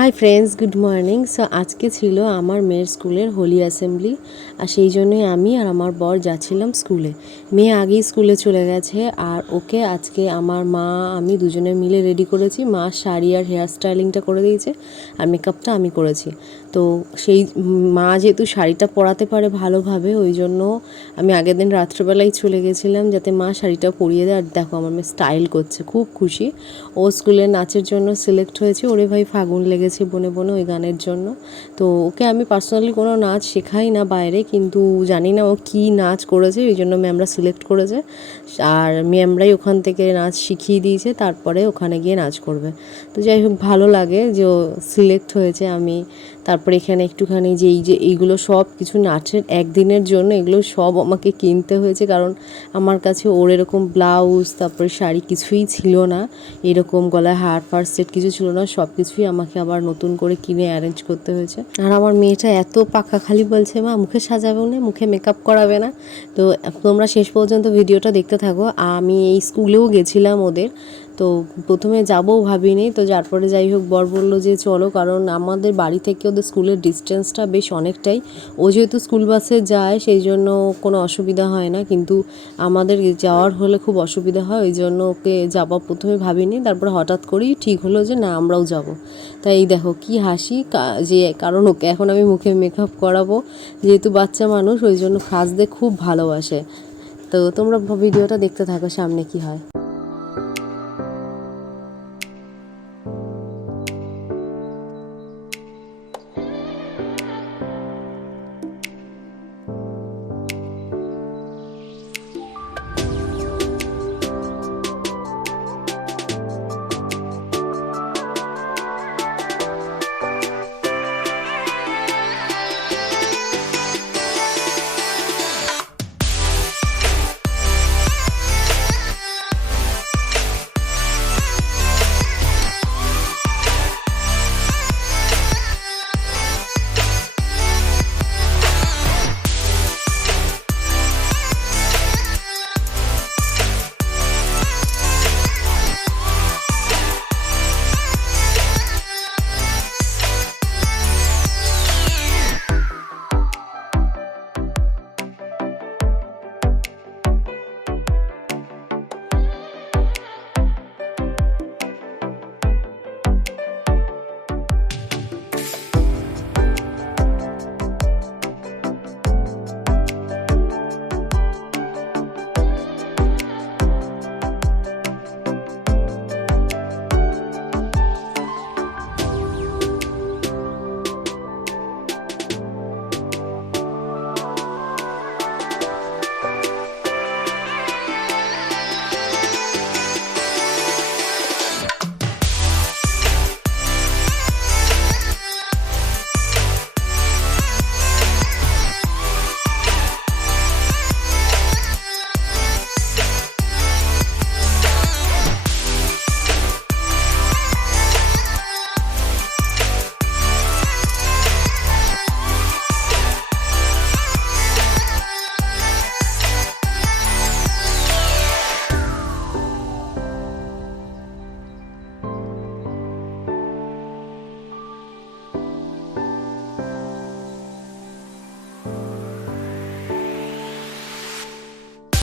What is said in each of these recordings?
Hi friends, good morning. So আজকে ছিল আমার মেয়ের স্কুলের হোলি অ্যাসেম্বলি, আর সেই জন্যই আমি আর আমার বর যাচ্ছিলাম স্কুলে। মেয়ে আগেই স্কুলে চলে গেছে, আর ওকে আজকে আমার মা আমি দুজনে মিলে রেডি করেছি। মা শাড়ি আর হেয়ার স্টাইলিংটা করে দিয়েছে, আর মেকআপটা আমি করেছি। তো সেই মা যেহেতু শাড়িটা পরাতে পারে ভালোভাবে, ওই জন্য আমি আগের দিন রাত্রেবেলায় চলে গেছিলাম যাতে মা শাড়িটা পরিয়ে দেয়। আর দেখো আমার মেয়ে স্টাইল করছে, খুব খুশি। ও স্কুলে নাচের জন্য সিলেক্ট হয়েছে। ওরে ভাই ফাগুন লেগেছে বনে বনে ওই গানের জন্য। তো ওকে আমি পার্সোনালি কোনো নাচ শেখাই না বাইরে, কিন্তু জানি না ও কী নাচ করেছে, ওই জন্য ম্যামরা সিলেক্ট করেছে। আর ম্যামরাই ওখান থেকে নাচ শিখিয়ে দিয়েছে, তারপরে ওখানে গিয়ে নাচ করবে। তো যাই হোক, ভালো লাগে যে ও সিলেক্ট হয়েছে। আমি তারপরে এখানে একটুখানি যে এইগুলো সব কিছু নাচের একদিনের জন্য এগুলো সব আমাকে কিনতে হয়েছে, কারণ আমার কাছে ওর এরকম ব্লাউজ তারপরে শাড়ি কিছুই ছিল না, এরকম গলায় হার ফার সেট কিছু ছিল না। সব কিছুই আমাকে আবার নতুন করে কিনে অ্যারেঞ্জ করতে হয়েছে। আর আমার মেয়েটা এত পাকা, খালি বলছে মা মুখে সাজাবেও না, মুখে মেকআপ করাবে না। তো তোমরা শেষ পর্যন্ত ভিডিওটা দেখতে থাকো। আমি এই স্কুলেও গেছিলাম ওদের, তো প্রথমে যাবও ভাবিনি, তো যার পরে যাই হোক বর বললো যে চলো, কারণ আমাদের বাড়ি থেকে ওদের স্কুলের ডিস্টেন্সটা বেশ অনেকটাই। ও যেহেতু স্কুল বাসে যায় সেই জন্য কোনো অসুবিধা হয় না, কিন্তু আমাদের যাওয়ার হলে খুব অসুবিধা হয়, ওই জন্য ওকে যাওয়া প্রথমে ভাবিনি। তারপরে হঠাৎ করেই ঠিক হলো যে না, আমরাও যাব। তাই এই দেখো কি হাসি, যে কারণ ওকে এখন আমি মুখে মেকআপ করাবো, যেহেতু বাচ্চা মানুষ ওই জন্য সাজতে খুব ভালোবাসে। তো তোমরা ভিডিওটা দেখতে থাকো সামনে কি হয়।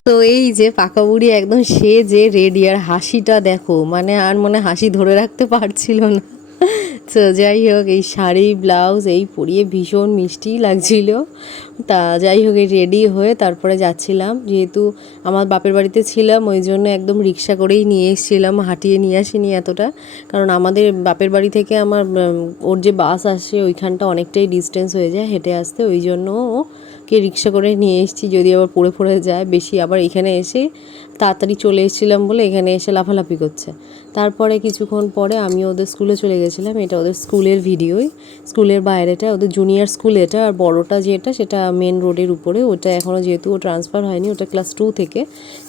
তো এই যে পাকা বুড়ি একদম সে যে রেডি, আর হাসিটা দেখো, মানে আর মনে হাসি ধরে রাখতে পারছিল না। তো যাই হোক, এই শাড়ি ব্লাউজ এই পরিয়ে ভীষণ মিষ্টি লাগছিল। তা যাই হোক, এই রেডি হয়ে তারপরে যাচ্ছিলাম। যেহেতু আমার বাপের বাড়িতে ছিলাম ওই জন্য একদম রিক্সা করেই নিয়ে এসেছিলাম, হাঁটিয়ে নিয়ে আসিনি এতটা, কারণ আমাদের বাপের বাড়ি থেকে আমার ওর যে বাস আসে ওইখানটা অনেকটাই ডিস্টেন্স হয়ে যায় হেঁটে আসতে, ওই জন্য কে রিক্সা করে নিয়ে এসেছি, যদি আবার পড়ে পড়ে যায় বেশি। আবার এখানে এসে তাড়াতাড়ি চলে এসেছিলাম বলে এখানে এসে লাফালাফি করছে। তারপরে কিছুক্ষণ পরে আমি ওদের স্কুলে চলে গেছিলাম। এটা ওদের স্কুলের ভিডিওই, স্কুলের বাইরেটা ওদের জুনিয়র স্কুল এটা, আর বড়টা যেটা সেটা মেন রোডের উপরে। ওটা এখনও যেহেতু ও ট্রান্সফার হয়নি, ওটা ক্লাস 2 থেকে,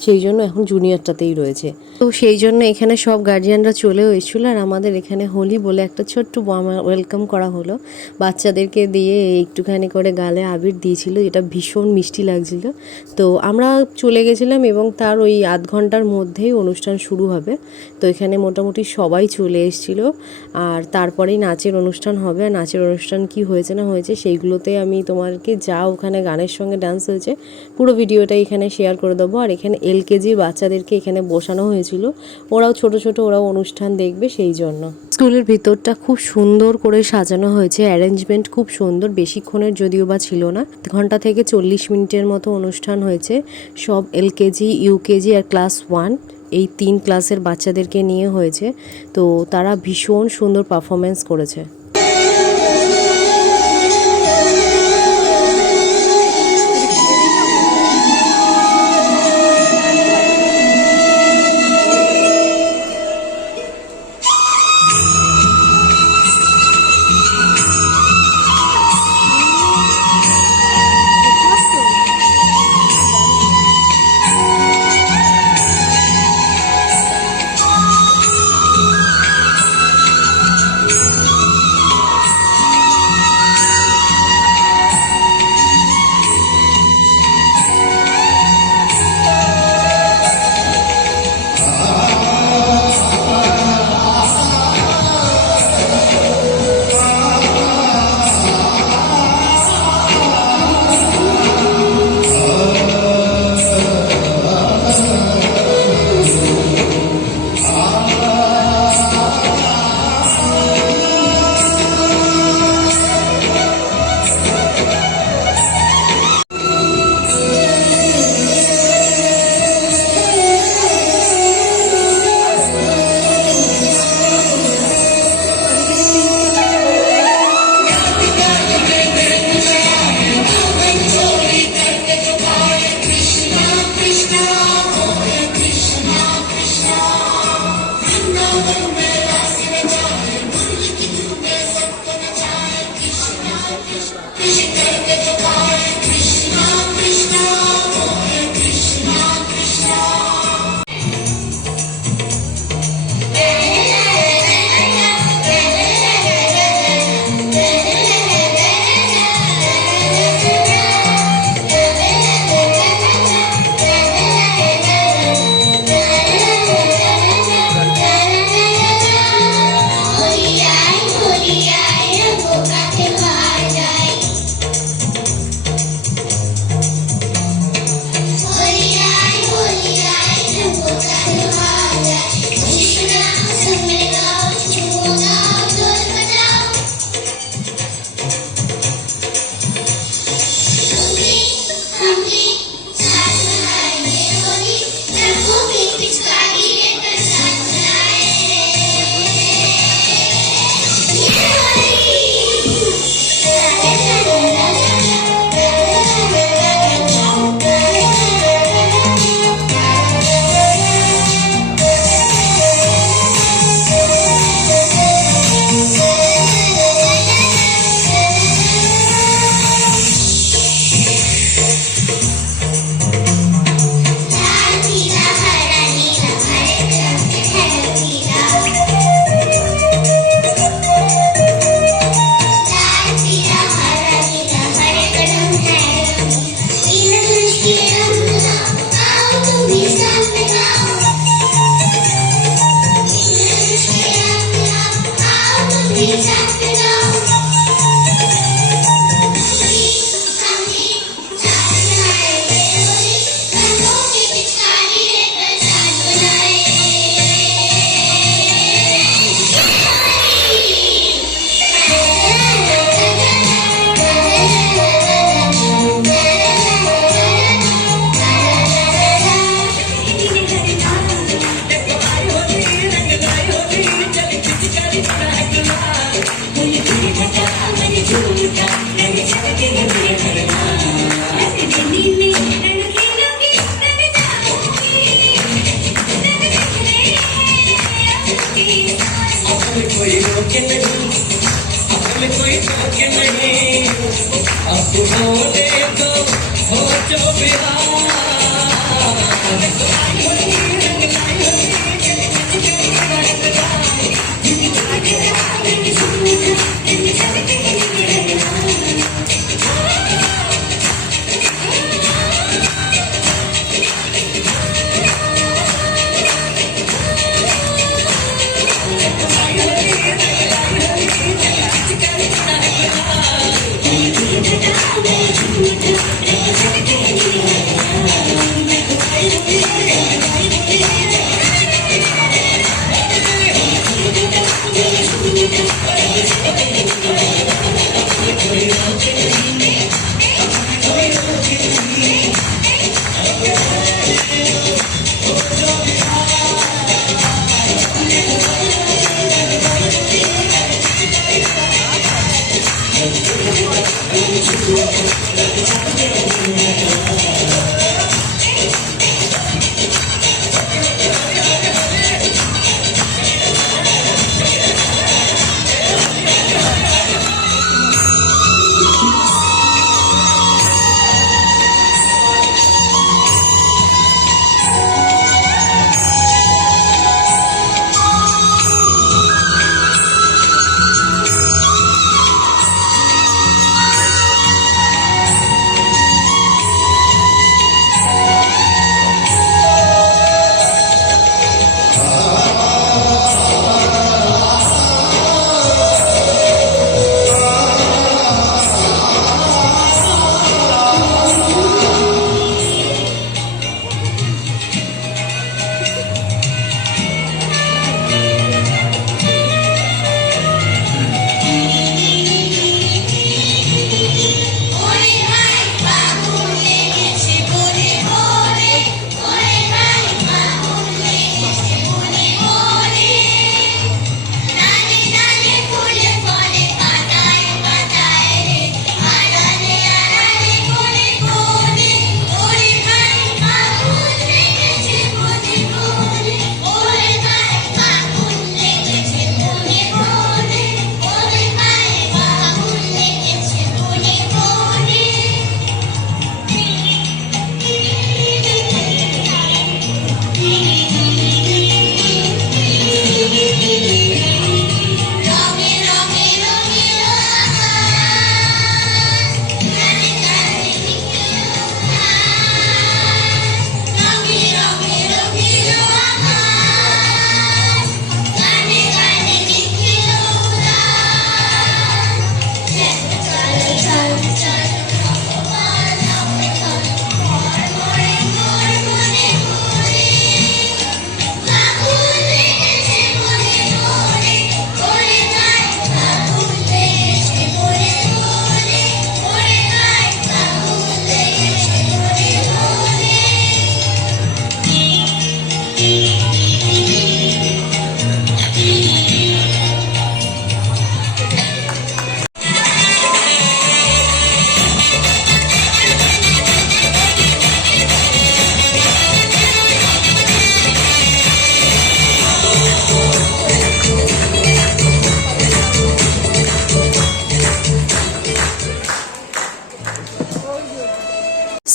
সেই জন্য এখন জুনিয়রটাতেই রয়েছে। তো সেই জন্য এখানে সব গার্জিয়ানরা চলেও এসেছিলো, আর আমাদের এখানে হোলি বলে একটা ছোট্ট ওয়েলকাম করা হলো। বাচ্চাদেরকে দিয়ে একটুখানি করে গালে আবির দিয়েছিল, যেটা যেটা ভীষণ মিষ্টি লাগছিল। তো আমরা চলে গেছিলাম এবং তার ওই আধ ঘন্টার মধ্যেই অনুষ্ঠান শুরু হবে। তো এখানে মোটামুটি সবাই চলে এসেছিল, আর তারপরেই নাচের অনুষ্ঠান হবে। আর নাচের অনুষ্ঠান কি হয়েছে না হয়েছে সেইগুলোতে আমি তোমাকে যা ওখানে গানের সঙ্গে ডান্স হয়েছে পুরো ভিডিওটা এখানে শেয়ার করে দেবো। আর এখানে এলকেজির বাচ্চাদেরকে এখানে বসানো হয়েছিল, ওরাও ছোট ছোট, ওরাও অনুষ্ঠান দেখবে সেই জন্য। স্কুলের ভিতরটা খুব সুন্দর করে সাজানো হয়েছে, অ্যারেঞ্জমেন্ট খুব সুন্দর, বেশিক্ষণের যদিও বা ছিল না, ঘন্টা থেকে 40 মিনিটের মতো অনুষ্ঠান হয়েছে। সব এলকেজি, ইউকেজি আর ক্লাস 1 এই 3 ক্লাসের বাচ্চাদেরকে নিয়ে হয়েছে। তো তারা ভীষণ সুন্দর পারফরমেন্স করেছে।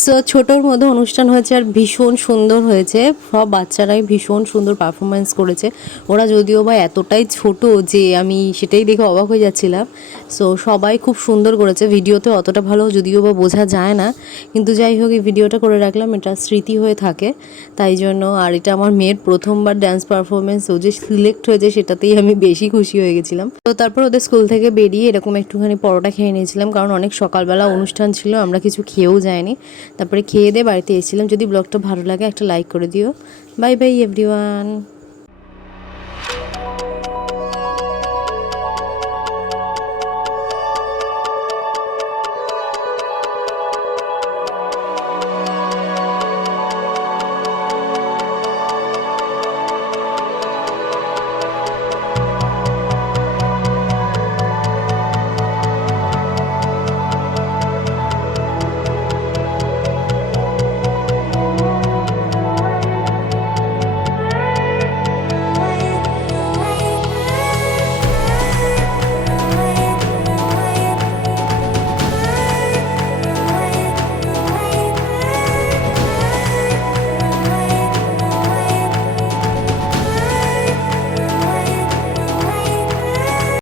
সো ছোটোর মধ্যে অনুষ্ঠান হয়েছে আর ভীষণ সুন্দর হয়েছে। সব বাচ্চারাই ভীষণ সুন্দর পারফরমেন্স করেছে। ওরা যদিও বা এতটাই ছোট যে আমি সেটাই দেখে অবাক হয়ে যাচ্ছিলাম। সো সবাই খুব সুন্দর করেছে। ভিডিওতে অতটা ভালো যদিও বা বোঝা যায় না, কিন্তু যাই হোক এই ভিডিওটা করে রাখলাম, এটা স্মৃতি হয়ে থাকে তাই জন্য। আর এটা আমার মেয়ের প্রথমবার ডান্স পারফরমেন্স, ও যে সিলেক্ট হয়েছে সেটাতেই আমি বেশি খুশি হয়ে গেছিলাম। তো তারপর ওদের স্কুল থেকে বেরিয়ে এরকম একটুখানি পরোটা খেয়ে নিয়েছিলাম, কারণ অনেক সকালবেলা অনুষ্ঠান ছিল, আমরা কিছু খেয়েও যাইনি। তারপরে খেয়ে দিয়ে বাড়িতে এসেছিলাম। যদি ব্লগটা ভালো লাগে একটা লাইক করে দিও। Bye bye everyone.